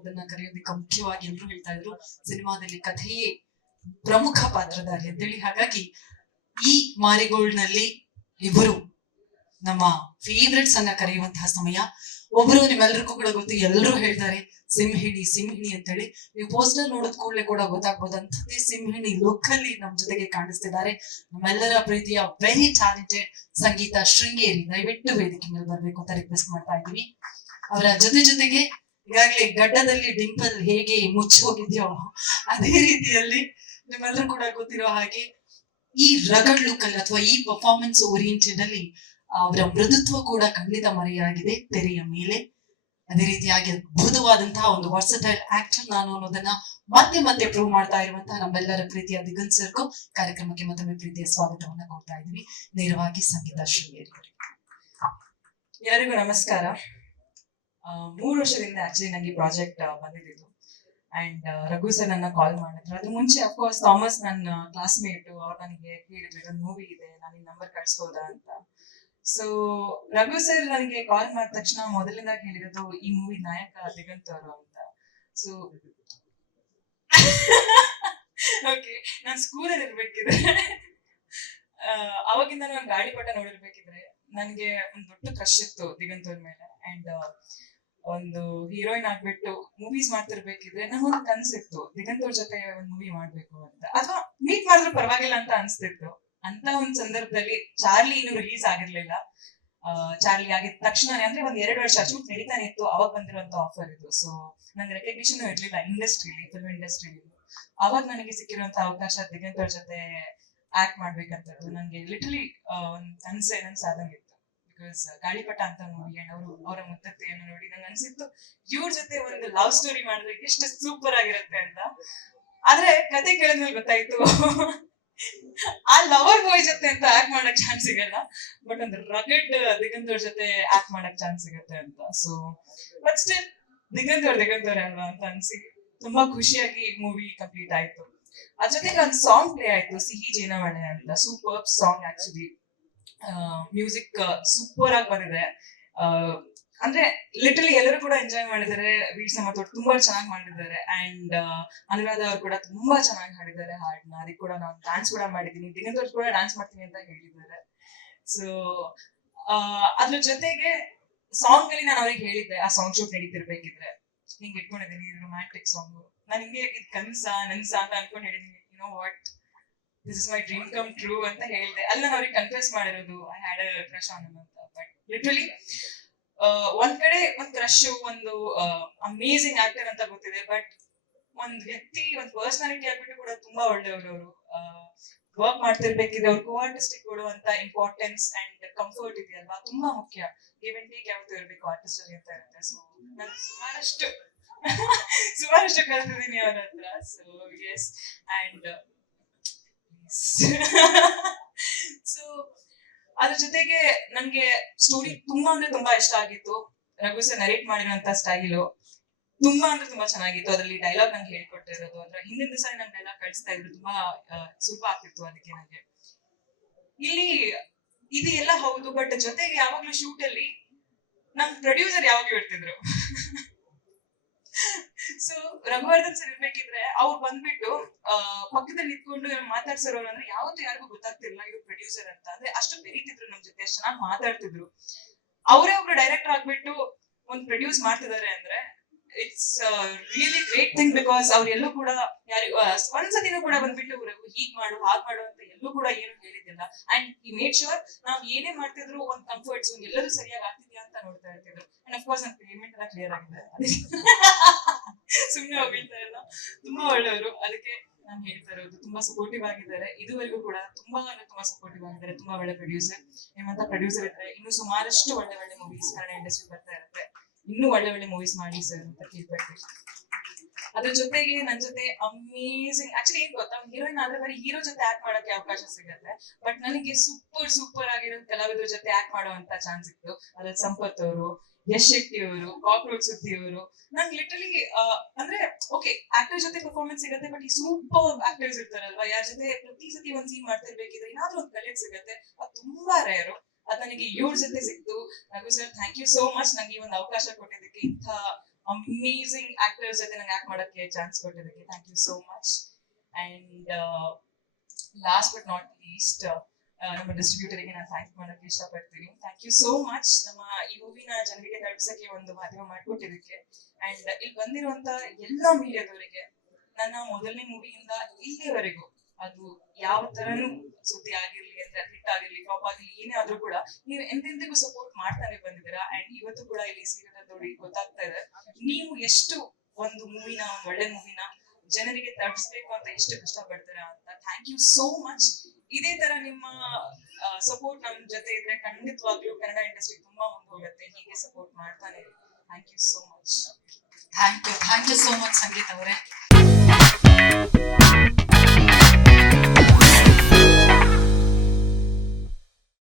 ಅನ್ನೋದನ್ನ ಕರೆಯೋದಕ್ಕೆ ಮುಖ್ಯವಾಗಿ ಎಲ್ಲರೂ ಹೇಳ್ತಾ ಇದ್ರು ಸಿನಿಮಾದಲ್ಲಿ ಕಥೆಯೇ ಪ್ರಮುಖ ಪಾತ್ರಧಾರಿ ಅಂತೇಳಿ. ಹಾಗಾಗಿ ಈ ಮಾರಿಗೋಲ್ಡ್ ನಲ್ಲಿ ಇಬ್ಬರು ನಮ್ಮ ಫೇವ್ರೆಟ್ಸ್ ಅನ್ನ ಕರೆಯುವಂತಹ ಸಮಯ. ಒಬ್ರು ನಿಮ್ಮೆಲ್ಲರಿಗೂ ಕೂಡ ಗೊತ್ತು, ಎಲ್ಲರೂ ಹೇಳ್ತಾರೆ ಸಿಂಹಿಣಿ ಸಿಂಹಿಣಿ ಅಂತೇಳಿ. ನೀವು ಪೋಸ್ಟರ್ ನೋಡಿದ ಕೂಡಲೇ ಕೂಡ ಗೊತ್ತಾಗ್ಬೋದು ಅಂಥದ್ದೇ ಸಿಂಹಿಣಿ ಲುಕ್ ಅಲ್ಲಿ ನಮ್ ಜೊತೆಗೆ ಕಾಣಿಸ್ತಿದ್ದಾರೆ ನಮ್ಮೆಲ್ಲರ ಪ್ರೀತಿಯ ವೆರಿ ಟ್ಯಾಲೆಂಟೆಡ್ ಸಂಗೀತ ಶೃಂಗೇರಿ. ದಯವಿಟ್ಟು ವೇದಿಕೆ ಮೇಲೆ ಬರ್ಬೇಕು ಅಂತ ರಿಕ್ವೆಸ್ಟ್ ಮಾಡ್ತಾ ಇದ್ದೀವಿ. ಅವರ ಜೊತೆಗೆ ಈಗಾಗಲೇ ಗಡ್ಡದಲ್ಲಿ ಡಿಂಪಲ್ ಹೇಗೆ ಮುಚ್ಚಿ ಹೋಗಿದ್ಯೋ ಅದೇ ರೀತಿಯಲ್ಲಿ ನಿಮ್ಮೆಲ್ಲರೂ ಕೂಡ ಗೊತ್ತಿರೋ ಹಾಗೆ ಈ ರಗಡ್ ಲುಕ್ ಅಲ್ಲಿ ಅಥವಾ ಈ ಪರ್ಫಾರ್ಮೆನ್ಸ್ ಓರಿಯೆಂಟೆಡ್ ಅಲ್ಲಿ ಅವರ ಮೃದುತ್ವ ಕೂಡ ಖಂಡಿತ ಮರೆಯಾಗಿದೆ ತೆರೆಯ ಮೇಲೆ. ಅದೇ ರೀತಿಯಾಗಿ ಅದ್ಭುತವಾದಂತಹ ಒಂದು ವರ್ಸಟೈಲ್ ಆಕ್ಟರ್ ನಾನು ಅನ್ನೋದನ್ನ ಮತ್ತೆ ಪ್ರೂವ್ ಮಾಡ್ತಾ ಇರುವಂತಹ ನಮ್ಮೆಲ್ಲರ ಪ್ರೀತಿಯ ದಿಗಂತ್ ಸರ್ಗೂ ಕಾರ್ಯಕ್ರಮಕ್ಕೆ ಮತ್ತೊಮ್ಮೆ ಪ್ರೀತಿಯ ಸ್ವಾಗತವನ್ನ ಕೊಡ್ತಾ ಇದ್ವಿ. ನೇರವಾಗಿ ಸಂಗೀತ ಶೃಂಗೇರಿ. ಎಲ್ಲರಿಗೂ ನಮಸ್ಕಾರ. 3 ವರ್ಷದಿಂದ ಆಕ್ಚುಲಿ ನಂಗೆ ಈ ಪ್ರಾಜೆಕ್ಟ್ ಬಂದಿದ್ದು ಅಂಡ್ ರಘು ಸರ್ ನನ್ನ ಕಾಲ್ ಮಾಡಿದ್ರು. ಅದ್ರ ಮುಂಚೆ ಅಫ್ಕೋರ್ಸ್ ಥಾಮಸ್ ನನ್ನ ಕ್ಲಾಸ್ಮೇಟ್, ಅವ್ರು ನನಗೆ ಹೇಳಿದ್ರು ಇದೊಂದು ಮೂವಿ ಇದೆ, ನಾನು ಈ ನಂಬರ್ ಕಳ್ಸ್ಬೋದಾ ಅಂತ. ಸೊ ರಘು ಸರ್ ನನಗೆ ಕಾಲ್ ಮಾಡಿದ ತಕ್ಷಣ ಮೊದಲಿಂದ ಹೇಳಿರೋದು ಈ ಮೂವಿ ನಾಯಕ ದಿಗಂತ್ ಅವರು ಅಂತ. ಸೊ ಓಕೆ, ನಾನು ಸ್ಕೂಲಲ್ಲಿ ಇರ್ಬೇಕಿದ್ರೆ ಅವಾಗಿಂದ ನಾನು ಗಾಳಿ ಪಟ ನೋಡಿರ್ಬೇಕಿದ್ರೆ ನನಗೆ ಒಂದು ದೊಡ್ಡ ಕ್ರಶ್ ಇತ್ತು ದಿಗಂತ್ ಅವ್ರ ಮೇಲೆ. ಅಂಡ್ ಒಂದು ಹೀರೋಯಿನ್ ಆಗ್ಬಿಟ್ಟು ಮೂವೀಸ್ ಮಾಡ್ತಿರ್ಬೇಕಿದ್ರೆ ನಂಗೊಂದು ಕನ್ಸಿತ್ತು ದಿಗಂತ್ ಅವ್ರ ಜೊತೆ ಒಂದು ಮೂವಿ ಮಾಡ್ಬೇಕು ಅಂತ, ಅಥವಾ ಮೀಟ್ ಮಾಡಿದ್ರು ಪರವಾಗಿಲ್ಲ ಅಂತ ಅನ್ಸ್ತಿತ್ತು. ಅಂತ ಒಂದ್ ಸಂದರ್ಭದಲ್ಲಿ ಚಾರ್ಲಿ ಇನ್ನೂ ರಿಲೀಸ್ ಆಗಿರ್ಲಿಲ್ಲ. ಚಾರ್ಲಿ ಆಗಿದ ತಕ್ಷಣ ಅಂದ್ರೆ ಒಂದ್ 2 ವರ್ಷ ಶೂಟ್ ನಡೀತಾನೆ ಇತ್ತು, ಅವಾಗ ಬಂದಿರುವಂತ ಆಫರ್ ಇದು. ಸೊ ನಂಗೆ ರೆಕಗ್ನಿಷನ್ ಇರ್ಲಿಲ್ಲ ಇಂಡಸ್ಟ್ರಿಲಿ, ಫಿಲ್ಮ್ ಇಂಡಸ್ಟ್ರಿಲಿ. ಅವಾಗ ನನಗೆ ಸಿಕ್ಕಿರುವಂತ ಅವಕಾಶ ದಿಗಂತ್ ಅವ್ರ ಜೊತೆ ಆಕ್ಟ್ ಮಾಡ್ಬೇಕಂತದ್ದು ನಂಗೆ ಲಿಟರಲಿ ಒಂದ್ ಕನಸಾದಂಗಿತ್ತು. ಬಿಕಾಸ್ ಗಾಳಿಪಟ ಅಂತ ಮೂವಿ ಅಂಡ್ ಅವರ ಮುತ್ತತ್ತೆಯನ್ನು ನೋಡಿ ನಂಗೆ ಅನ್ಸಿತ್ತು ಇವ್ರ ಜೊತೆ ಒಂದು ಲವ್ ಸ್ಟೋರಿ ಮಾಡಿದ್ರೆ ಎಷ್ಟು ಸೂಪರ್ ಆಗಿರುತ್ತೆ ಅಂತ. ಆದ್ರೆ ಕತೆ ಕೇಳಿದ್ಮೇಲೆ ಗೊತ್ತಾಯ್ತು ಆ ಲವರ್ ಬಾಯ್ ಜೊತೆ ಅಂತ ಆಕ್ಟ್ ಮಾಡಕ್ ಚಾನ್ಸ್ ಸಿಗಲ್ಲ, ಬಟ್ ಒಂದು ರಗಡ್ ದಿಗಂತ್ ಅವ್ರ ಜೊತೆ ಆಕ್ಟ್ ಮಾಡಕ್ ಚಾನ್ಸ್ ಸಿಗುತ್ತೆ ಅಂತ. ಸೊ ಬಟ್ ಸ್ಟಿಲ್ ದಿಗಂತ್ ಅವ್ರ ಅಲ್ವಾ ಅಂತ ಅನ್ಸಿ ತುಂಬಾ ಖುಷಿಯಾಗಿ ಮೂವಿ ಕಂಪ್ಲೀಟ್ ಆಯ್ತು. ಅದ್ರ ಜೊತೆಗೆ ಒಂದು ಸಾಂಗ್ ಪ್ಲೇ ಆಯ್ತು, ಸಿಹಿ ಜೇನಮಣೆ ಅಂತ. Super song actually. Music super ಆಗಿ ಬಂದಿದೆ. ಅಂದ್ರೆ ಲಿಟರಲಿ ಎಲ್ಲರೂ ಕೂಡ ಎಂಜಾಯ್ ಮಾಡಿದ್ದಾರೆ. ವೀರ್ ಸಮತೋಡ್ ತುಂಬಾ ಚೆನ್ನಾಗಿ ಮಾಡಿದ್ದಾರೆ ಅಂಡ್ ಅನುರಾಧ ಅವ್ರು ಕೂಡ ತುಂಬಾ ಚೆನ್ನಾಗಿ ಹಾಡಿದ್ದಾರೆ ಹಾಡನ್ನ. ಅದಕ್ಕೆ ಕೂಡ ನಾನು ಡ್ಯಾನ್ಸ್ ಕೂಡ ಮಾಡಿದ್ದೀನಿ, ದಿಗಂತ್ ಅವ್ರು ಕೂಡ ಡ್ಯಾನ್ಸ್ ಮಾಡ್ತೀನಿ ಅಂತ ಹೇಳಿದ್ದಾರೆ. ಸೊ ಅದ್ರ ಜೊತೆಗೆ ಸಾಂಗ್ ಅಲ್ಲಿ ನಾನು ಅವ್ರಿಗೆ ಹೇಳಿದ್ದೆ ಆ ಸಾಂಗ್ ಶೂಟ್ ನಡೀತಿರ್ಬೇಕಿದ್ರೆ ಹಿಂಗ್ ಇಟ್ಕೊಂಡಿದ್ದೀನಿ ರೊಮ್ಯಾಂಟಿಕ್ ಸಾಂಗ್, ನಾನು ಹಿಂಗೆ ಕನ್ಸ ನನ್ಸ ಅಂತ ಅನ್ಕೊಂಡ್ ಹೇಳಿದೀನಿ. You know what, this is my dream come true ಅಂತ ಹೇಳಿದೆ. ಅಲ್ಲಿ ನಾನು ಅವ್ರಿಗೆ ಕನ್ಫ್ಯೂಸ್ ಮಾಡಿರೋದು I had a crush on ಅಂತ. ಬಟ್ ಲಿಟರಲಿ ಒಂದ್ ಕಡೆ ಒಂದ್ ಕ್ರಶ್, ಒಂದು ಅಮೇಸಿಂಗ್ ಆಕ್ಟರ್ ಅಂತ ಗೊತ್ತಿದೆ, ಬಟ್ ಒಂದ್ ವ್ಯಕ್ತಿ, ಒಂದ್ ಪರ್ಸನಾಲಿಟಿ ಆಗ್ಬಿಟ್ಟು ಕೂಡ ತುಂಬಾ ಒಳ್ಳೆಯವರು ಅವರು. ವರ್ಕ್ ಮಾಡ್ತಿರ್ಬೇಕಿದ್ರೆ ಅವ್ರು ಕೋ ಆರ್ಟಿಸ್ಟಿಗೆ ಕೊಡುವಂತ ಇಂಪಾರ್ಟೆನ್ಸ್ ಅಂಡ್ ಕಂಫರ್ಟ್ ಇದೆಯಲ್ವಾ, ತುಂಬಾ ಮುಖ್ಯ. ಗಿವ್ ಅಂಡ್ ಟೇಕ್ ಯಾವತ್ತೂ ಇರ್ಬೇಕು ಆರ್ಟಿಸ್ಟ್ ಅಲ್ಲಿ ಅಂತ ಇರುತ್ತೆ. ಸೊ ನಾನು ಸುಮಾರಷ್ಟು ಕಲ್ತಿದ್ದೀನಿ ಅವ್ರ ಹತ್ರ. ಸೊ ಎಸ್, ಅಂಡ್ ಸೊ ಅದ್ರ ಜೊತೆಗೆ ನನ್ಗೆ ಸ್ಟೋರಿ ತುಂಬಾ ಇಷ್ಟ ಆಗಿತ್ತು. ರಘು ಸರ್ ನರೇಟ್ ಮಾಡಿರುವಂತ ಸ್ಟೈಲು ತುಂಬಾ ಚೆನ್ನಾಗಿತ್ತು. ಅದ್ರಲ್ಲಿ ಡೈಲಾಗ್ ನಂಗೆ ಹೇಳ್ಕೊಟ್ಟಿರೋದು, ಅದ್ರ ಹಿಂದಿನ ದಿವಸ ನಂಗೆ ಡೈಲಾಗ್ ಕಳಿಸ್ತಾ ಇದ್ರು, ತುಂಬಾ ಸುಲಭ ಆಗ್ತಿತ್ತು ಅದಕ್ಕೆ ನಂಗೆ. ಇಲ್ಲಿ ಇದು ಎಲ್ಲ ಹೌದು, ಬಟ್ ಜೊತೆಗೆ ಯಾವಾಗ್ಲೂ ಶೂಟ್ ಅಲ್ಲಿ ನಮ್ ಪ್ರೊಡ್ಯೂಸರ್ ಯಾವಾಗ್ಲೂ ಇರ್ತಿದ್ರು. ಸೊ ರಘುವರ್ಧನ್ ಸರ್ ಇರ್ಬೇಕಿದ್ರೆ ಅವ್ರು ಬಂದ್ಬಿಟ್ಟು ಪಕ್ಕದಲ್ಲಿ ನಿಂತ್ಕೊಂಡು ಮಾತಾಡ್ಸೋರು ಅಂದ್ರೆ ಯಾವತ್ತೂ ಯಾರಿಗೂ ಗೊತ್ತಾಗ್ತಿರ್ಲಿಲ್ಲ ಇವ್ರು ಪ್ರೊಡ್ಯೂಸರ್ ಅಂತ. ಅಂದ್ರೆ ಅಷ್ಟು ಬೆರೀತಿದ್ರು ನಮ್ ಜೊತೆ, ಅಷ್ಟು ಚೆನ್ನಾಗಿ ಮಾತಾಡ್ತಿದ್ರು. ಅವರೇ ಒಬ್ರು ಡೈರೆಕ್ಟರ್ ಆಗ್ಬಿಟ್ಟು ಒಂದ್ ಪ್ರೊಡ್ಯೂಸ್ ಮಾಡ್ತಿದ್ದಾರೆ ಅಂದ್ರೆ it's really great thing. Because ಅವ್ರೆಲ್ಲೂ ಕೂಡ ಯಾರಿಗೂ ಒಂದ್ಸತಿನೂ ಕೂಡ ಬಂದ್ಬಿಟ್ಟು ಹೀಗ್ ಮಾಡು ಹಾಗ್ ಮಾಡು ಅಂತ ಎಲ್ಲೂ ಕೂಡ ಏನು ಹೇಳಿದ್ದಿಲ್ಲ. ಅಂಡ್ ಈ ಮೇಡ್ ಶೋರ್ ನಾವ್ ಏನೇ ಮಾಡ್ತಿದ್ರು ಒಂದ್ ಕಂಫರ್ಟ್ ಝೋನ್ ಎಲ್ಲರೂ ಸರಿಯಾಗಿ ಆಗ್ತಿದ್ಯಾ ಅಂತ ನೋಡ್ತಾ ಇರ್ತಿದ್ರು. ಅಂಡ್ ಅಫ್ಕೋರ್ಸ್ ನನ್ ಪೇಮೆಂಟ್ ಎಲ್ಲ ಕ್ಲಿಯರ್ ಆಗಿದೆ, ಸುಮ್ನೆ ಹೋಗಿರ್ತಾ ಇಲ್ಲ. ತುಂಬಾ ಒಳ್ಳೆಯವರು, ಅದಕ್ಕೆ ನಾನು ಹೇಳ್ತಾ ಇರೋದು. ತುಂಬಾ ಸಪೋರ್ಟಿವ್ ಆಗಿದ್ದಾರೆ ಇದುವರೆಗೂ ಕೂಡ, ತುಂಬಾ ಸಪೋರ್ಟಿವ್ ಆಗಿದ್ದಾರೆ. ತುಂಬಾ ಒಳ್ಳೆ ಪ್ರೊಡ್ಯೂಸರ್. ನಿಮ್ಮಂತ ಪ್ರೊಡ್ಯೂಸರ್ ಇದ್ರೆ ಇನ್ನೂ ಸುಮಾರಷ್ಟು ಒಳ್ಳೆ ಮೂವೀಸ್ ಕನ್ನಡ ಇಂಡಸ್ಟ್ರಿ ಬರ್ತಾ ಇರುತ್ತೆ. ಇನ್ನೂ ಒಳ್ಳೆ ಮೂವೀಸ್ ಮಾಡಿ ಸರ್ ಅಂತ ಕೇಳ್ಪಡ್ತೀನಿ. ಅದ್ರ ಜೊತೆಗೆ ನನ್ ಜೊತೆ ಅಮೇಸಿಂಗ್, ಆಕ್ಚುಲಿ ಏನ್ ಗೊತ್ತಾ, ಹೀರೋಯಿನ್ ಆದ್ರೆ ಬರೀ ಹೀರೋ ಜೊತೆ ಆಕ್ಟ್ ಮಾಡಕ್ಕೆ ಅವಕಾಶ ಸಿಗುತ್ತೆ. ಬಟ್ ನನಗೆ ಸೂಪರ್ ಆಗಿರೋ ಕಲಾವಿದರ ಜೊತೆ ಆಕ್ಟ್ ಮಾಡುವಂತ ಚಾನ್ಸ್ ಇತ್ತು. ಅದ್ರಲ್ಲಿ ಸಂಪತ್ ಅವರು, ಯಶ್ ಶೆಟ್ಟಿ ಅವರು, ಕಾಕ್ರೋಚ್ ಸುದ್ದಿ ಅವರು. ನಂಗೆ ಲಿಟರಲಿ ಅಂದ್ರೆ ಓಕೆ ಆಕ್ಟರ್ ಜೊತೆ ಪರ್ಫಾರ್ಮೆನ್ಸ್ ಸಿಗುತ್ತೆ, ಬಟ್ ಈ ಸೂಪರ್ ಆಕ್ಟರ್ಸ್ ಇರ್ತಾರಲ್ವಾ, ಯಾರ ಜೊತೆ ಪ್ರತಿ ಸತಿ ಒಂದ್ ಸೀನ್ ಮಾಡ್ತಿರ್ಬೇಕಿದ್ರೆ ಏನಾದ್ರೂ ಒಂದು ಕಲೆಕ್ಟ್ ಸಿಗುತ್ತೆ, ಅದು ತುಂಬಾ ರೇರು. ಅದ್ ನನಗೆ ಇವ್ರ ಜೊತೆ ಸಿಕ್ತು. Raghu sir thank you so much ನಂಗೆ ಈ ಒಂದು ಅವಕಾಶ ಕೊಟ್ಟಿದ್ದಕ್ಕೆ, ಇಂಥ ಅಮೇಸಿಂಗ್ ಆಕ್ಟರ್ಸ್ ಜೊತೆ ನಂಗೆ ಆಕ್ಟ್ ಮಾಡಕ್ಕೆ ಚಾನ್ಸ್ ಕೊಟ್ಟಿದ್ದಕ್ಕೆ thank you so much. And last but not least ನಮ್ಮ ಡಿಸ್ಟ್ರಿಬ್ಯೂಟರ್ಗೆ ನಾನು ಥ್ಯಾಂಕ್ ಮಾಡಕ್ಕೆ ಇಷ್ಟಪಡ್ತೀನಿ. ಥ್ಯಾಂಕ್ ಯು ಸೋ ಮಚ್ ನಮ್ಮ ಈ ಮೂವಿನ ಜನರಿಗೆ ತಲುಪಿಸಕ್ಕೆ ಒಂದು ಮಾಧ್ಯಮ ಮಾಡಿಕೊಟ್ಟಿದ್ದಕ್ಕೆ. ಅಂಡ್ ಇಲ್ಲಿ ಬಂದಿರುವಂತ ಎಲ್ಲ ಮೀಡಿಯಾದವರಿಗೆ ನನ್ನ ಮೊದಲನೇ ಮೂವಿಯಿಂದ ಇಲ್ಲಿವರೆಗೂ ಅದು ಯಾವ ತರನು ಸುದ್ದಿ ಆಗಿರ್ಲಿ ಅಂದ್ರೆ ಹಿಟ್ ಆಗಿರ್ಲಿ ಫ್ಲಾಪ್ ಆಗಿರ್ಲಿ ಏನೇ ಆದ್ರೂ ಕೂಡ ನೀವು ಎಂತೆಂದಿಗೂ ಸಪೋರ್ಟ್ ಮಾಡ್ತಾನೆ ಬಂದಿದ್ದೀರಾ. ಅಂಡ್ ಇವತ್ತು ಕೂಡ ಇಲ್ಲಿ ಸೀರಿಯಲ್ ನೋಡಿ ಗೊತ್ತಾಗ್ತಾ ಇದೆ ನೀವು ಎಷ್ಟು ಒಂದು ಮೂವಿನ ಒಳ್ಳೆ ಮೂವಿನ ಜನರಿಗೆ ತಲುಪಿಸ್ಬೇಕು ಅಂತ ಎಷ್ಟು ಕಷ್ಟಪಡ್ತೀರಾ ಅಂತ. Thank you so much. ಇದೇ ತರ ನಿಮ್ಮ ಸಪೋರ್ಟ್ ನಮ್ ಜೊತೆ ಇದ್ರೆ ಖಂಡಿತವಾಗ್ಲೂ ಕನ್ನಡ ಇಂಡಸ್ಟ್ರಿ ತುಂಬಾ ಮುಂದೆ ಹೋಗುತ್ತೆ. ಹೀಗೆ ಸಪೋರ್ಟ್ ಮಾಡ್ತಾನೆ. Thank you so much. Thank you so much Sangeeta ಅವರೇ.